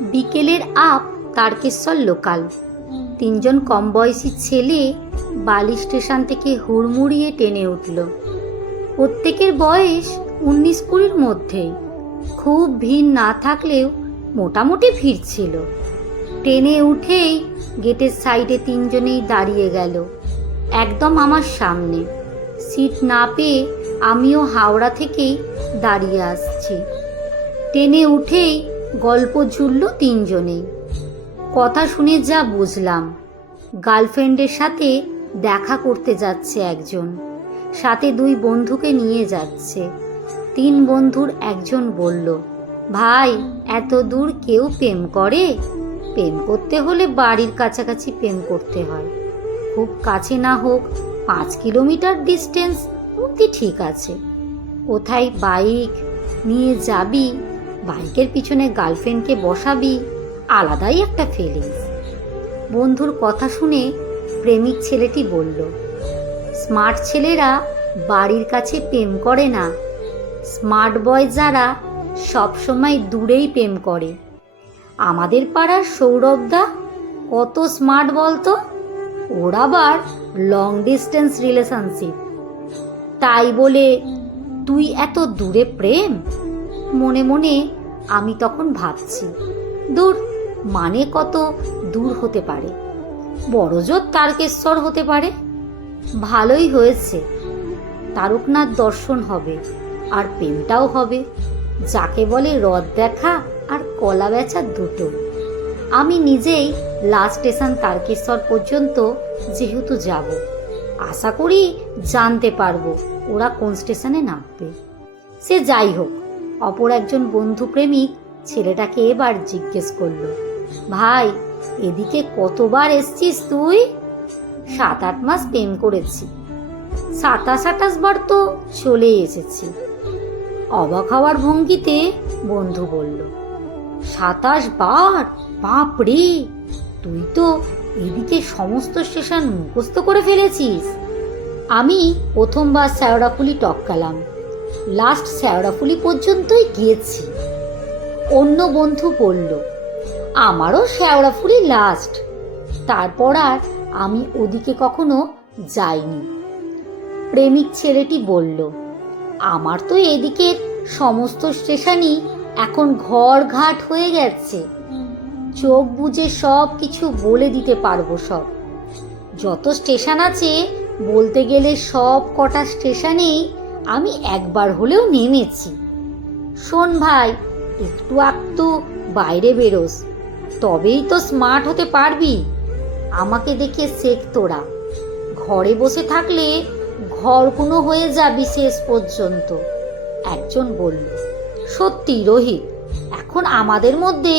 বিকেলের up Tarakeswar local. তিনজন কম বয়সী ছেলে বালি স্টেশন থেকে হুড়মুড়িয়ে টেনে উঠল। প্রত্যেকের বয়স উনিশ কুড়ির মধ্যেই খুব ভিড় না থাকলেও মোটামুটি ভিড় ছিল। ট্রেনে উঠেই গেটের সাইডে তিনজনেই দাঁড়িয়ে গেল। একদম আমার সামনে। সিট না পেয়ে আমিও হাওড়া থেকেই দাঁড়িয়ে আসছি। ট্রেনে উঠেই গল্প জুড়ল তিনজনেই। কথা শুনে যা বুঝলাম, গার্লফ্রেন্ডের সাথে দেখা করতে যাচ্ছে একজন, সাথে দুই বন্ধুকে নিয়ে যাচ্ছে। তিন বন্ধুর একজন বলল, ভাই, এত দূর কেউ প্রেম করে? প্রেম করতে হলে বাড়ির কাছাকাছি প্রেম করতে হয়। খুব কাছে না হোক, পাঁচ কিলোমিটার ডিস্টেন্স অব্দি ঠিক আছে। কোথায় বাইক নিয়ে যাবি বাইকের পিছনে গার্লফ্রেন্ডকে বসাবি, আলাদাই একটা ফিলিংস বন্ধুর কথা শুনে প্রেমিক ছেলেটি বলল, স্মার্ট ছেলেরা বাড়ির কাছে প্রেম করে না। স্মার্ট বয় যারা সবসময় দূরেই প্রেম করে। আমাদের পাড়ার সৌরভদা কত স্মার্ট বলতো? ওর আবার লং ডিস্টেন্স রিলেশনশিপ তাই বলে, তুই এত দূরে প্রেম? মনে মনে আমি তখন ভাবছি, দূর মানে কত দূর হতে পারে? বড়জোর তারকেশ্বর হতে পারে? ভালোই হয়েছে। তারকনাথ দর্শন হবে, আর প্রেমটাও হবে। যাকে বলে রথ দেখা আর কলা বেচা দুটো। আমি নিজেই লাস্ট স্টেশন তারকেশ্বর পর্যন্ত যেহেতু যাব, আশা করি জানতে পারব ওরা কোন স্টেশনে নামবে। সে যাই হোক অপর একজন বন্ধু প্রেমিক ছেলেটাকে এবার জিজ্ঞেস করল, ভাই, এদিকে কতবার এসছিস তুই? সাত আট মাস প্রেম করেছি। সাতাশ আটাশ বার তো চলে এসেছি। অবাক হওয়ার ভঙ্গিতে বন্ধু বলল, সাতাশ বার? বাপরে! তুই তো এদিকে সমস্ত স্টেশন মুখস্থ করে ফেলেছিস। আমি প্রথমবার শ্যাওড়াফুলি টপকালাম। লাস্ট শ্যাওড়াফুলি পর্যন্তই গিয়েছি। অন্য বন্ধু বলল, আমারও শ্যাওড়াফুলি লাস্ট তারপর আর আমি ওদিকে কখনো যাইনি। প্রেমিক ছেলেটি বলল, আমার তো এদিকের সমস্ত স্টেশনই এখন ঘর ঘাট হয়ে গেছে। চোখ বুজে সব কিছু বলে দিতে পারব সব। যত স্টেশন আছে, বলতে গেলে সব কটা স্টেশনেই আমি একবার হলেও নেমেছি। শোন ভাই, একটু একটু বাইরে বেরোস, তবেই তো স্মার্ট হতে পারবি। আমাকে দেখে শেখ তোরা। ঘরে বসে থাকলে ঘর কোনো হয়ে যাবি শেষ পর্যন্ত, একজন বলল। সত্যি রোহিত, এখন আমাদের মধ্যে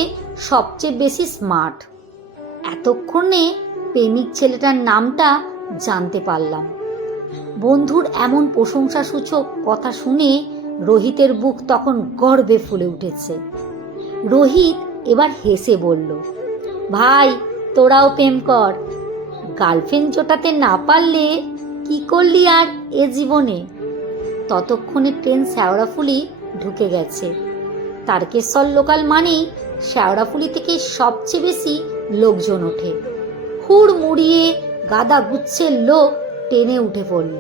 সবচেয়ে বেশি স্মার্ট এতক্ষণে প্রেমিক ছেলেটার নামটা জানতে পারলাম। বন্ধুর এমন প্রশংসাসূচক কথা শুনে রোহিতের বুক তখন গর্বে ফুলে উঠেছে। রোহিত এবার হেসে বলল, ভাই, তোরাও প্রেম কর। গার্লফ্রেন্ড জোটাতে না পারলে কি করলি আর এ জীবনে? ততক্ষণে ট্রেন শ্যাওড়াফুলি ঢুকে গেছে। তারকেশ্বর লোকাল মানেই শ্যাওড়াফুলি থেকে সবচেয়ে বেশি লোকজন ওঠে। হুড় মুড়িয়ে গাদা গুচ্ছের লোক ট্রেনে উঠে পড়ল।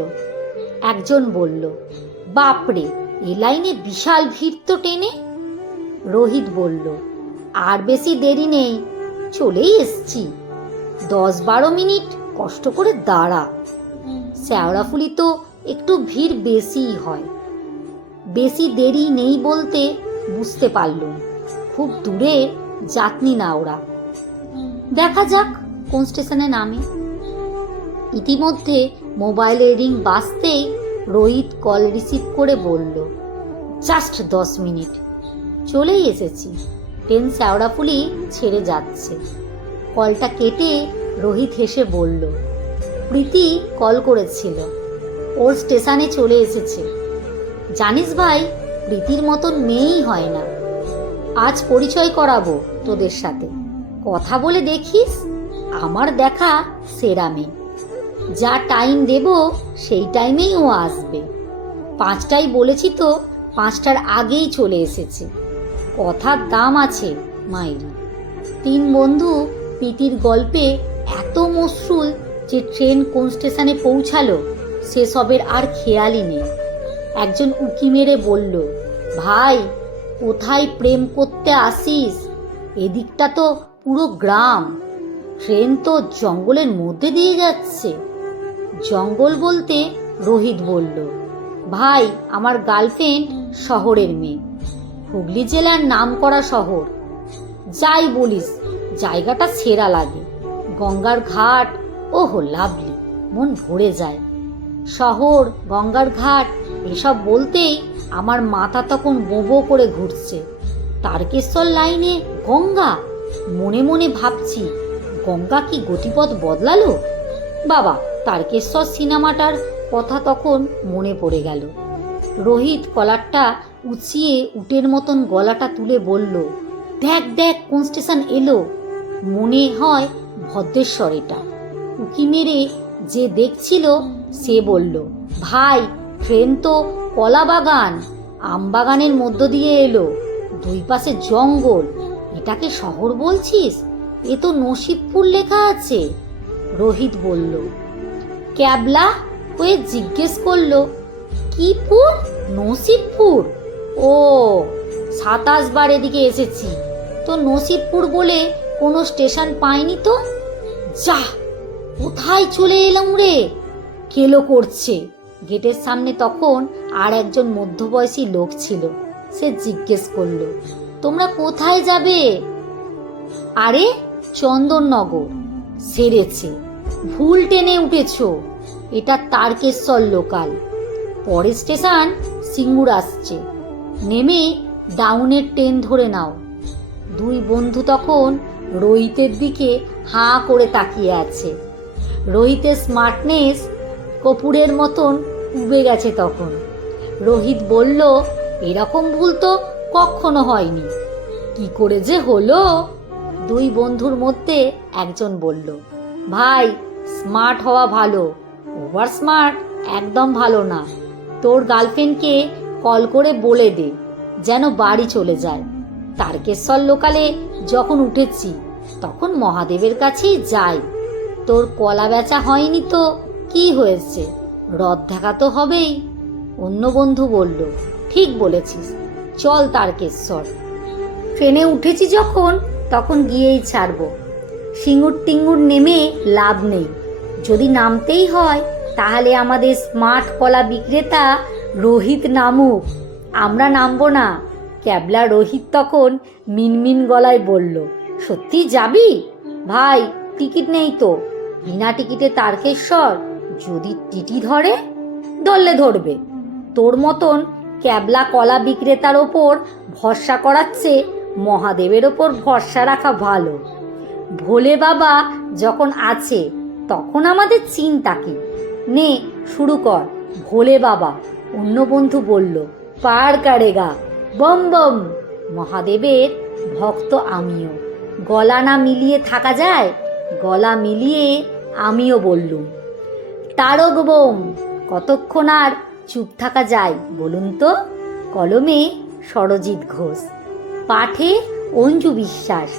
একজন বলল, বাপরে, এ লাইনে বিশাল ভিড় তো টেনে? রোহিত বলল, আর বেশি দেরি নেই, চলেই এসছি। দশ বারো মিনিট, কষ্ট করে দাঁড়া। শ্যাওড়াফুলি তো একটু ভিড় বেশিই হয়। বেশি দেরি নেই বলতে বুঝতে পারলুম। খুব দূরে যাতনি না ওরা। দেখা যাক কোন স্টেশনে নামে। ইতিমধ্যে মোবাইলের রিং বাজতেই রোহিত কল রিসিভ করে বলল, জাস্ট দশ মিনিট। চলেই এসেছি। ট্রেন শ্যাওড়াফুলি ছেড়ে যাচ্ছে। কলটা কেটে রোহিত হেসে বলল, প্রীতি কল করেছিল। ওর স্টেশনে চলে এসেছে। জানিস ভাই, প্রীতির মতন মেয়েই হয় না। আজ পরিচয় করাবো তোদের সাথে। কথা বলে দেখিস, আমার দেখা সেরা মেয়ে। যা টাইম দেব, সেই টাইমেই ও আসবে। পাঁচটায় বলেছি তো, পাঁচটার আগেই চলে এসেছে। কথার দাম আছে, মাইরি। তিন বন্ধু পিতির গল্পে এত মসরুল যে ট্রেন কোন স্টেশনে পৌঁছালো, সেসবের আর খেয়ালই নেই। একজন উকি মেরে বলল, ভাই, কোথায় প্রেম করতে আসিস? এদিকটা তো পুরো গ্রাম। ট্রেন তো জঙ্গলের মধ্যে দিয়ে যাচ্ছে। জঙ্গল বলতে রোহিত বলল, ভাই, আমার গার্লফ্রেন্ড শহরের মেয়ে। হুগলি জেলার নামকরা শহর। যাই বলিস, জায়গাটা সেরা লাগে। গঙ্গার ঘাট, ওহো, লাভলি, মন ভরে যায়। শহর, গঙ্গার ঘাট, এসব বলতেই আমার মাথা তখন বোবো করে ঘুরছে। তারকেশ্বর লাইনে গঙ্গা? মনে মনে ভাবছি গঙ্গা কি গতিপথ বদলালো? বাবা, তারকেশ্বর সিনেমাটার কথা তখন মনে পড়ে গেল। রোহিত কলারটা উঁচিয়ে উটের মতন গলাটা তুলে বলল, দেখ দেখ, কোন স্টেশন এলো? মনে হয় ভদ্রেশ্বর এটা। উকি মেরে যে দেখছিল, সে বলল, ভাই, ট্রেন তো কলা বাগান, আম বাগানের মধ্য দিয়ে এলো। দুই পাশে জঙ্গল, এটাকে শহর বলছিস? এ তো নসিবপুর লেখা আছে। রোহিত বলল, ক্যাবলা হয়ে জিজ্ঞেস করল, কি পুর? নসিবপুর? ও, সাতাশ বার এদিকে এসেছি। তো নসিবপুর বলে কোনো স্টেশন পাইনি তো? যা, কোথায় চলে এলাম রে? কেলো করছে। গেটের সামনে তখন আর একজন মধ্যবয়সী লোক ছিল। সে জিজ্ঞেস করল, তোমরা কোথায় যাবে? আরে চন্দননগর। সেরেছে। ভুল টেনে উঠেছ। এটা তারকেশ্বর লোকাল। পরের স্টেশন সিঙ্গুর আসছে। নেমে ডাউনের ট্রেন ধরে নাও। দুই বন্ধু তখন রোহিতের দিকে হাঁ করে তাকিয়ে আছে। রোহিতের স্মার্টনেস কপুরের মতন উবে গেছে তখন। রোহিত বলল, এরকম ভুল তো কখনো হয়নি। কি করে যে হলো? দুই বন্ধুর মধ্যে একজন বলল, ভাই স্মার্ট হওয়া ভালো। ওভার স্মার্ট একদম ভালো না। তোর গার্লফ্রেন্ডকে কল করে বলে দে, যেন বাড়ি চলে যায়। তারকেশ্বর লোকালে যখন উঠেছি, তখন মহাদেবের কাছেই যাই। তোর কলা বেচা হয়নি তো, কি হয়েছে? রথ দেখা তো হবেই। অন্য বন্ধু বলল, ঠিক বলেছিস, চল তারকেশ্বর। ট্রেনে উঠেছি যখন তখন গিয়েই ছাড়বো। সিঙ্গুর টিঙ্গুর নেমে লাভ নেই। যদি নামতেই হয়, তাহলে আমাদের স্মার্ট কলা বিক্রেতা রোহিত নামুক। আমরা নামবো না। ক্যাবলা রোহিত তখন মিনমিন গলায় বলল, সত্যি যাবি? ভাই, টিকিট নেই তো। বিনা টিকিটে তারকেশ্বর, যদি টিটি ধরে ধরলে ধরবে। তোর মতন ক্যাবলা কলা বিক্রেতার ওপর ভরসা করাচ্ছে মহাদেবের ওপর ভরসা রাখা ভালো। ভোলে বাবা যখন আছে, তখন আমাদের চিন্তা কি নে, শুরু কর। ভোলে বাবা, অন্য বন্ধু বলল, পার কারেগা, বম বম। মহাদেবের ভক্ত আমিও। গলা না মিলিয়ে থাকা যায়? গলা মিলিয়ে আমিও বললুম, তারক বোম, কতক্ষণ আর চুপ থাকা যায় বলুন তো? কলমে সরজিৎ ঘোষ। পাঠে অঞ্জু বিশ্বাস।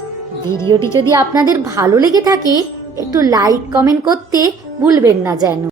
ভিডিওটি যদি আপনাদের ভালো লেগে থাকে, একটু লাইক কমেন্ট করতে ভুলবেন না যেন।